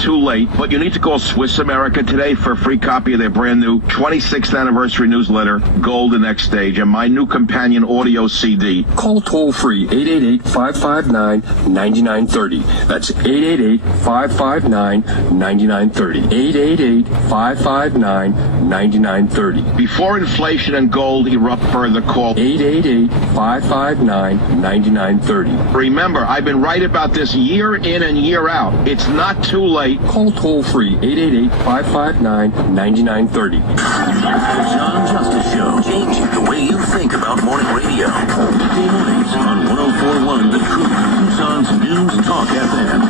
Too late, but you need to call Swiss America today for a free copy of their brand new 26th anniversary newsletter, Gold the Next Stage, and my new companion audio CD. Call toll-free 888-559-9930. That's 888-559-9930. 888-559-9930. Before inflation and gold erupt further, call 888-559-9930. Remember, I've been right about this year in and year out. It's not too late. Call toll-free 888-559-9930. The John Justice Show, changing the way you think about morning radio. Weekday mornings on 104.1 The Truth, Tucson's News Talk FM.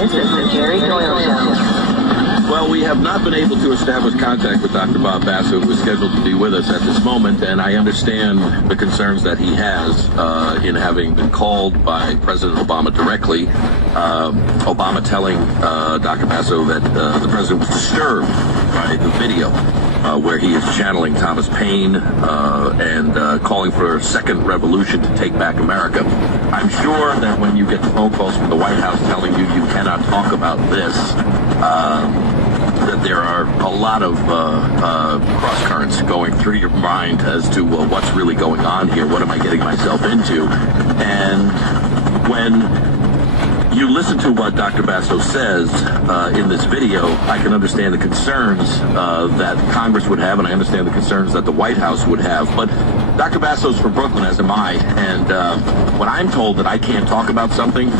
This is the Jerry Doyle Show. Well, we have not been able to establish contact with Dr. Bob Basso, who is scheduled to be with us at this moment, and I understand the concerns that he has in having been called by President Obama directly. Obama telling Dr. Basso that the president was disturbed by the video where he is channeling Thomas Paine and calling for a second revolution to take back America. I'm sure that when you get the phone calls from the White House telling you you cannot talk about this, that there are a lot of cross currents going through your mind as to what's really going on here. What am I getting myself into? And when you listen to what Dr. Basso says in this video, I can understand the concerns that Congress would have, and I understand the concerns that the White House would have. But Dr. Basso's from Brooklyn, as am I, and when I'm told that I can't talk about something,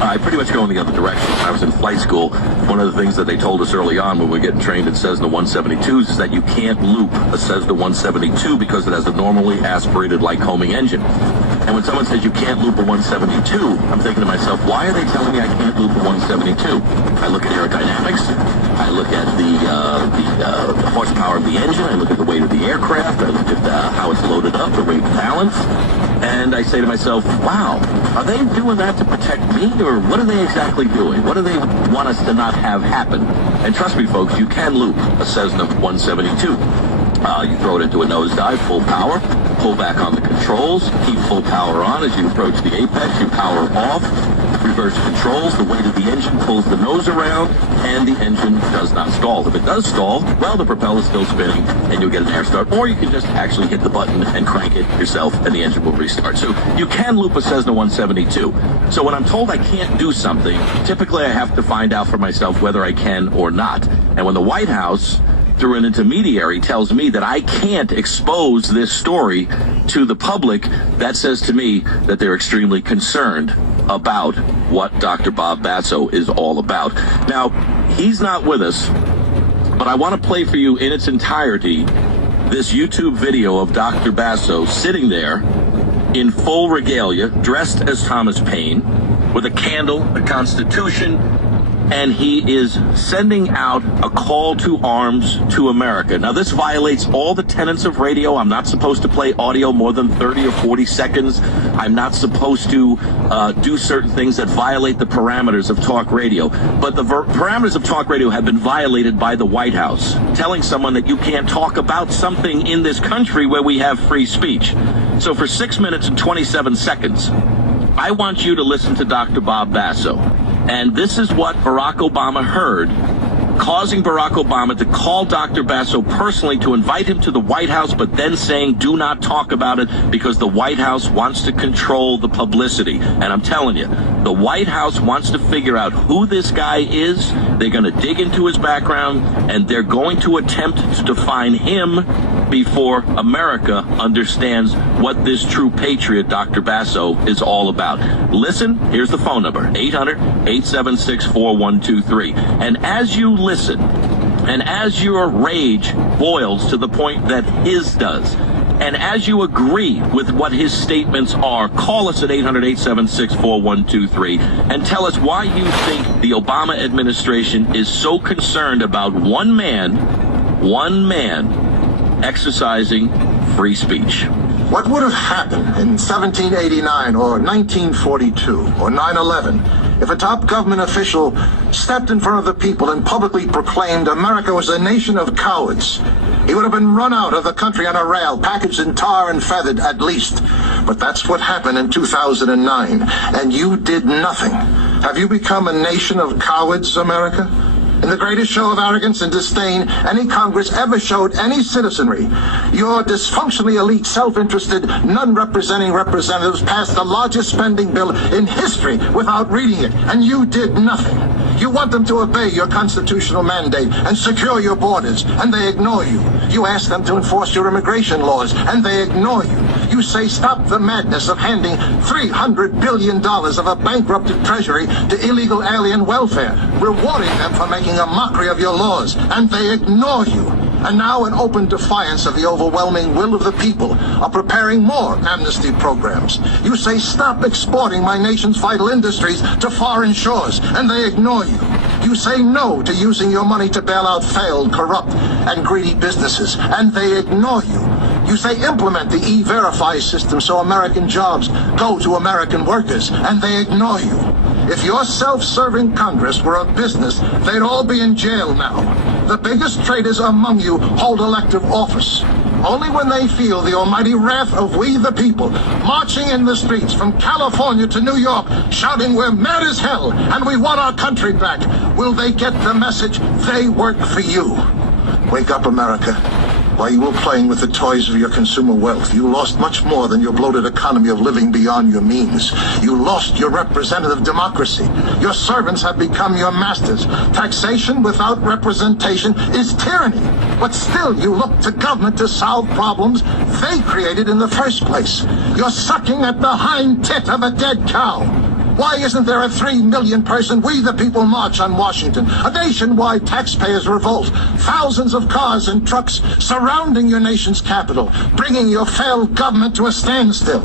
I pretty much go in the other direction. When I was in flight school, one of the things that they told us early on when we were getting trained in Cessna 172s is that you can't loop a Cessna 172 because it has a normally aspirated Lycoming engine. And when someone says you can't loop a 172, I'm thinking to myself, why are they telling me I can't loop a 172? I look at aerodynamics, I look at the horsepower of the engine, I look at the weight of the aircraft, I look at how it's loaded up, the rate of balance, and I say to myself, wow, are they doing that to protect me, or what are they exactly doing? What do they want us to not have happen? And trust me, folks, you can loop a Cessna 172. You throw it into a nosedive, full power, pull back on the controls, keep full power on as you approach the apex, you power off, reverse controls, the weight of the engine pulls the nose around, and the engine does not stall. If it does stall, well, the propeller's still spinning, and you'll get an air start, or you can just actually hit the button and crank it yourself, and the engine will restart. So you can loop a Cessna 172. So when I'm told I can't do something, typically I have to find out for myself whether I can or not. And when the White House, through an intermediary, tells me that I can't expose this story to the public, that says to me that they're extremely concerned about what Dr. Bob Basso is all about. Now, he's not with us, but I want to play for you in its entirety this YouTube video of Dr. Basso sitting there in full regalia, dressed as Thomas Paine, with a candle, the Constitution, and he is sending out a call to arms to America. Now, this violates all the tenets of radio. I'm not supposed to play audio more than 30 or 40 seconds. I'm not supposed to do certain things that violate the parameters of talk radio. But the parameters of talk radio have been violated by the White House, telling someone that you can't talk about something in this country where we have free speech. So for 6 minutes and 27 seconds, I want you to listen to Dr. Bob Basso. And this is what Barack Obama heard, causing Barack Obama to call Dr. Basso personally to invite him to the White House, but then saying, do not talk about it because the White House wants to control the publicity. And I'm telling you, the White House wants to figure out who this guy is. They're going to dig into his background, and they're going to attempt to define him before America understands what this true patriot, Dr. Basso, is all about. Listen, here's the phone number, 800-876-4123. And as you listen, and as your rage boils to the point that his does, and as you agree with what his statements are, call us at 800-876-4123 and tell us why you think the Obama administration is so concerned about one man exercising free speech. What would have happened in 1789 or 1942 or 9/11 if a top government official stepped in front of the people and publicly proclaimed America was a nation of cowards? He would have been run out of the country on a rail, packaged in tar and feathered at least. But that's what happened in 2009, and you did nothing. Have you become a nation of cowards, America? In the greatest show of arrogance and disdain any Congress ever showed any citizenry, your dysfunctionally elite, self-interested, none-representing representatives passed the largest spending bill in history without reading it, and you did nothing. You want them to obey your constitutional mandate and secure your borders, and they ignore you. You ask them to enforce your immigration laws, and they ignore you. You say stop the madness of handing $300 billion of a bankrupted treasury to illegal alien welfare, rewarding them for making a mockery of your laws, and they ignore you. And now, in open defiance of the overwhelming will of the people, are preparing more amnesty programs. You say stop exporting my nation's vital industries to foreign shores, and they ignore you. You say no to using your money to bail out failed, corrupt, and greedy businesses, and they ignore you. You say implement the E-Verify system so American jobs go to American workers, and they ignore you. If your self-serving Congress were a business, they'd all be in jail now. The biggest traitors among you hold elective office. Only when they feel the almighty wrath of we the people, marching in the streets from California to New York, shouting we're mad as hell and we want our country back, will they get the message they work for you. Wake up, America. While you were playing with the toys of your consumer wealth, you lost much more than your bloated economy of living beyond your means. You lost your representative democracy. Your servants have become your masters. Taxation without representation is tyranny. But still you look to government to solve problems they created in the first place. You're sucking at the hind tit of a dead cow. Why isn't there a 3 million person We the People march on Washington? A nationwide taxpayers revolt. Thousands of cars and trucks surrounding your nation's capital, bringing your failed government to a standstill.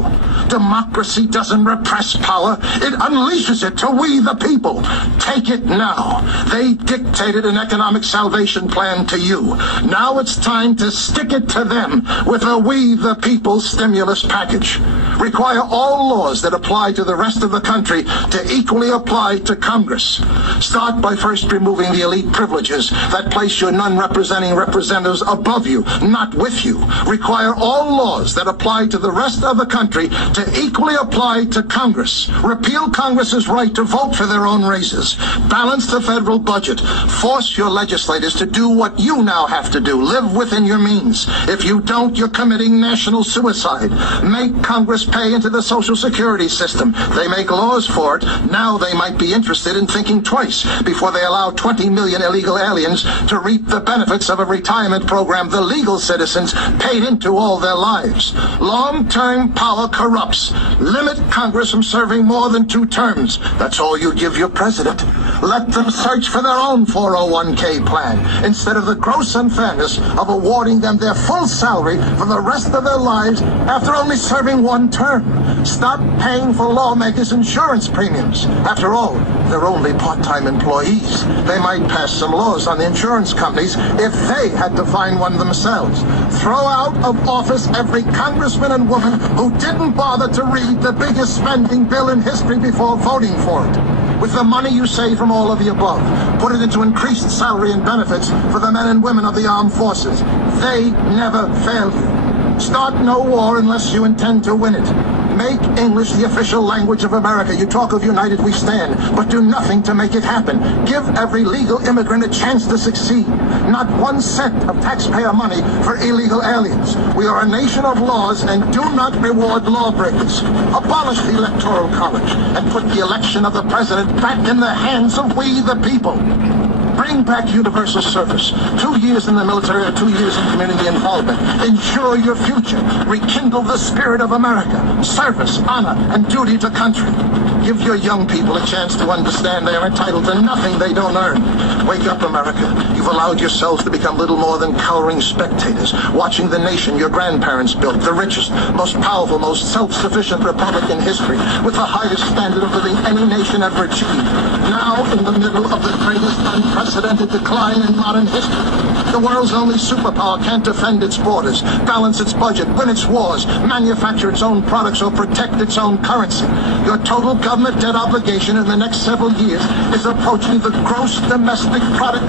Democracy doesn't repress power. It unleashes it to we the people. Take it now. They dictated an economic salvation plan to you. Now it's time to stick it to them with a we the people stimulus package. Require all laws that apply to the rest of the country to equally apply to Congress. Start by first removing the elite privileges that place your non-representing representatives above you, not with you. Require all laws that apply to the rest of the country to equally apply to Congress. Repeal Congress's right to vote for their own races. Balance the federal budget. Force your legislators to do what you now have to do. Live within your means. If you don't, you're committing national suicide. Make Congress pay into the Social Security system. They make laws for it. Now they might be interested in thinking twice before they allow 20 million illegal aliens to reap the benefits of a retirement program the legal citizens paid into all their lives. Long-term power corrupts. Limit Congress from serving more than 2 terms. That's all you give your president. Let them search for their own 401k plan instead of the gross unfairness of awarding them their full salary for the rest of their lives after only serving 1 term. Stop paying for lawmakers' insurance premiums. After all, they're only part-time employees. They might pass some laws on the insurance companies if they had to find one themselves. Throw out of office every congressman and woman who didn't bother to read the biggest spending bill in history before voting for it. With the money you save from all of the above, put it into increased salary and benefits for the men and women of the armed forces. They never failed you. Start no war unless you intend to win it. Make English the official language of America. You talk of United We Stand, but do nothing to make it happen. Give every legal immigrant a chance to succeed. Not 1 cent of taxpayer money for illegal aliens. We are a nation of laws and do not reward lawbreakers. Abolish the Electoral College and put the election of the president back in the hands of we the people. Bring back universal service. 2 years in the military or 2 years in community involvement. Ensure your future. Rekindle the spirit of America. Service, honor, and duty to country. Give your young people a chance to understand they are entitled to nothing they don't earn. Wake up, America. You've allowed yourselves to become little more than cowering spectators, watching the nation your grandparents built, the richest, most powerful, most self-sufficient republic in history, with the highest standard of living any nation ever achieved. Now, in the middle of the greatest unprecedented unprecedented decline in modern history. The world's only superpower can't defend its borders, balance its budget, win its wars, manufacture its own products, or protect its own currency. Your total government debt obligation in the next several years is approaching the gross domestic product